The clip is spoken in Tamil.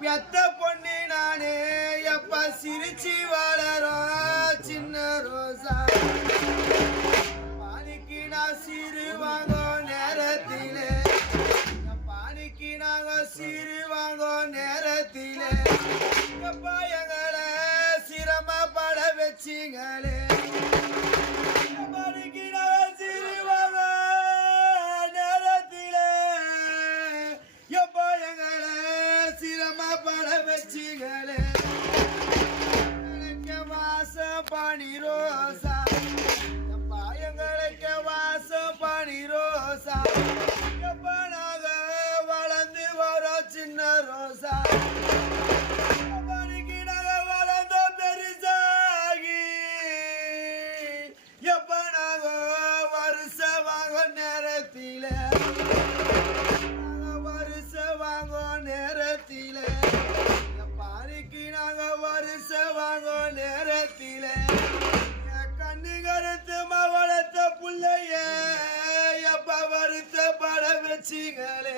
பெத்த பொண்ணு நானே எப்ப சிரிச்சு வளரும் சின்ன ரோசா பானிக்கு நான் சீரு வாங்கும் நேரத்திலே பானிக்கு நாங்க சீரு வாங்கும் நேரத்திலே எப்பா எங்களை சிரமப்பட வச்சிங்களே பானிக்கு நாங்க சீரு வாங்க நேரத்திலே எப்பா எங்களை சிரமப்பட வச்சிங்களே வாசம் பாணி ரோசா எப்பா எங்களுக்கு வாசம் பாணி ரோசா எப்பா நாங்க வளர்ந்து வரோம் சின்ன ரோசா பாணிக்கு நாங்க வளர்ந்த பெருசாகி எப்பா நாங்க வருஷ வாங்க நேரத்தில வருஷ வாங்க நேரத்தில பாணிக்கு நாங்க வருஷ வாங்க நேரத்தில கண்ணி கருத்து வளர்த்த புள்ளைய எப்ப வருத்த பட வச்சிங்களே